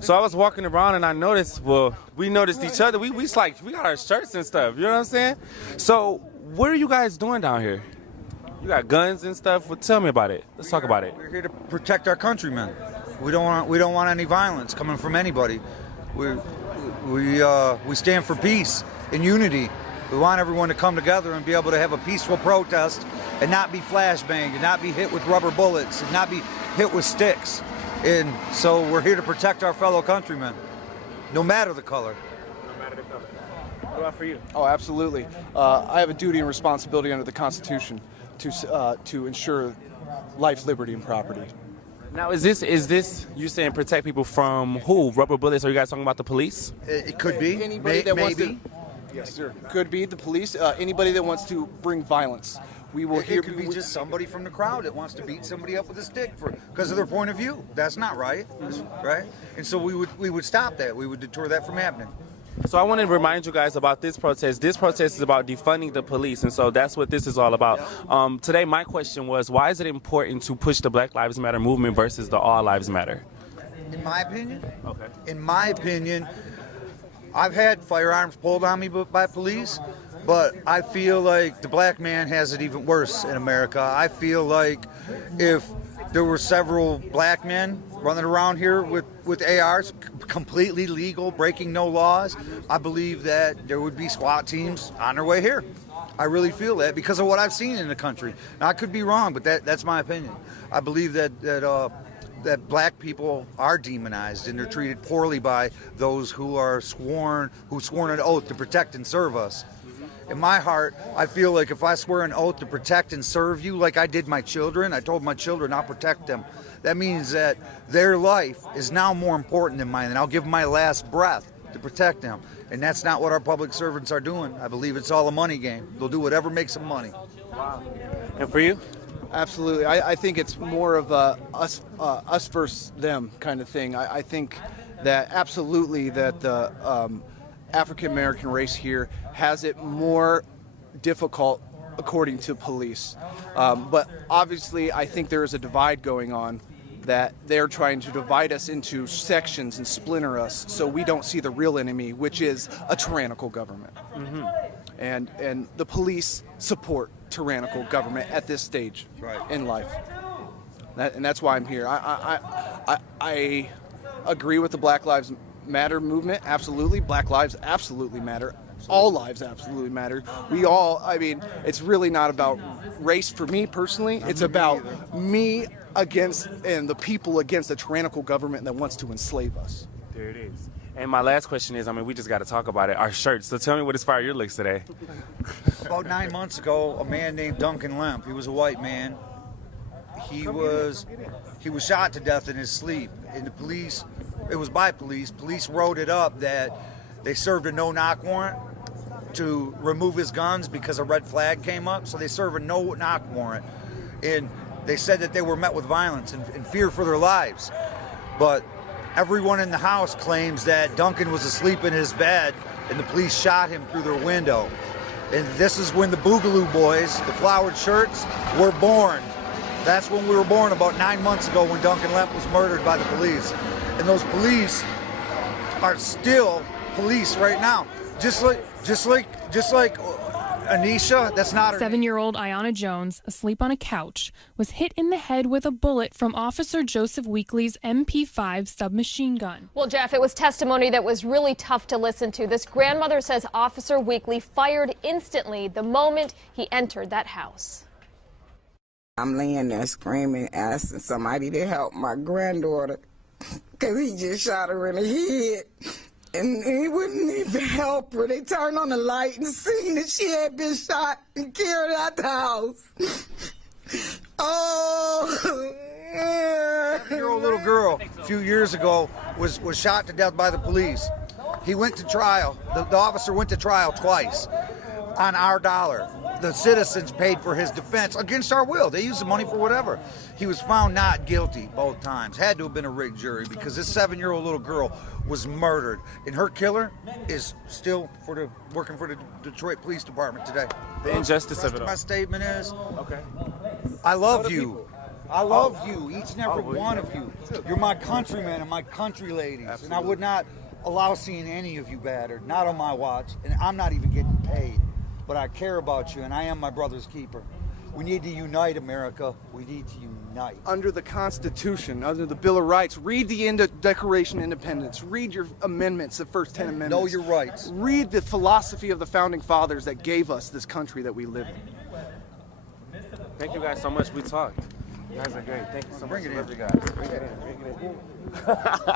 So I was walking around and I noticed, well, we noticed each other. We got our shirts and stuff. You know what I'm saying? So what are you guys doing down here? You got guns and stuff. Well, tell me about it. Let's talk about it. We're here to protect our countrymen. We don't want any violence coming from anybody. We stand for peace and unity. We want everyone to come together and be able to have a peaceful protest and not be flashbanged and not be hit with rubber bullets and not be hit with sticks. And so we're here to protect our fellow countrymen, no matter the color. No matter the color. What about for you? Oh, absolutely. I have a duty and responsibility under the Constitution to ensure life, liberty, and property. Now, is this you saying protect people from who? Rubber bullets? Are you guys talking about the police? It could be. Anybody that wants maybe. to. Yes, sir. Could be the police. Anybody that wants to bring violence. We will It could be just somebody from the crowd that wants to beat somebody up with a stick because of their point of view. That's not right, right? And so we would stop that. We would deter that from happening. So I want to remind you guys about this protest. This protest is about defunding the police, and so that's what this is all about. Today, my question was, why is it important to push the Black Lives Matter movement versus the All Lives Matter? In my opinion, Okay. in my opinion, I've had firearms pulled on me by police, but I feel like the black man has it even worse in America. I feel like if there were several black men running around here with ARs, completely legal, breaking no laws, I believe that there would be SWAT teams on their way here. I really feel that because of what I've seen in the country. Now, I could be wrong, but that's my opinion. I believe that black people are demonized and they're treated poorly by those who sworn an oath to protect and serve us. In my heart, I feel like if I swear an oath to protect and serve you like I did my children, I told my children I'll protect them. That means that their life is now more important than mine, and I'll give my last breath to protect them. And that's not what our public servants are doing. I believe it's all a money game. They'll do whatever makes them money. Wow. And for you? Absolutely. I think it's more of a us versus them kind of thing. I think that absolutely that the African American race here has it more difficult according to police. But obviously I think there is a divide going on that they're trying to divide us into sections and splinter us so we don't see the real enemy, which is a tyrannical government. Mm-hmm. And the police support tyrannical government at this stage in life. And that's why I'm here. I agree with the Black Lives Matter movement, absolutely. Black lives absolutely matter. All lives absolutely matter. We all, I mean, it's really not about race for me personally. It's about me against and the people against a tyrannical government that wants to enslave us. There it is. And my last question is, I mean, we just got to talk about it, our shirts. So tell me what inspired your looks today. About 9 months ago, a man named Duncan Lemp, he was a white man. He was shot to death in his sleep. And the police, it was by police. Police wrote it up that they served a no-knock warrant to remove his guns because a red flag came up. So they served a no-knock warrant. And they said that they were met with violence and fear for their lives. But everyone in the house claims that Duncan was asleep in his bed and the police shot him through their window. And this is when the Boogaloo boys, the flowered shirts, were born. That's when we were born about 9 months ago when Duncan Lemp was murdered by the police. And those police are still police right now. Just like Anisha, that's not her. 7-year-old Ayanna Jones, asleep on a couch, was hit in the head with a bullet from Officer Joseph Weekly's MP5 submachine gun. Well, Jeff, it was testimony that was really tough to listen to. This grandmother says Officer Weekly fired instantly the moment he entered that house. I'm laying there screaming, asking somebody to help my granddaughter because he just shot her in the head. And he wouldn't even help her. They turned on the light and seen that she had been shot and carried out the house. Oh. A 7-year-old little girl a few years ago was shot to death by the police. He went to trial. The officer went to trial twice on our dollar. The citizens paid for his defense against our will. They used the money for whatever. He was found not guilty both times. Had to have been a rigged jury because this 7-year-old little girl was murdered. And her killer is still working for the Detroit Police Department today. The injustice of it all. My statement is, Okay. I love you. I love you, each and every one of you. You're my countrymen and my country ladies. Absolutely. And I would not allow seeing any of you battered, not on my watch. And I'm not even getting paid. But I care about you, and I am my brother's keeper. We need to unite, America. We need to unite. Under the Constitution, under the Bill of Rights, read the Declaration of Independence. Read your amendments, the first 10 amendments. Know your rights. Read the philosophy of the Founding Fathers that gave us this country that we live in. Thank you guys so much. We talked. You guys are great. Thank you so much. Bring it in. Love you guys. Bring it in.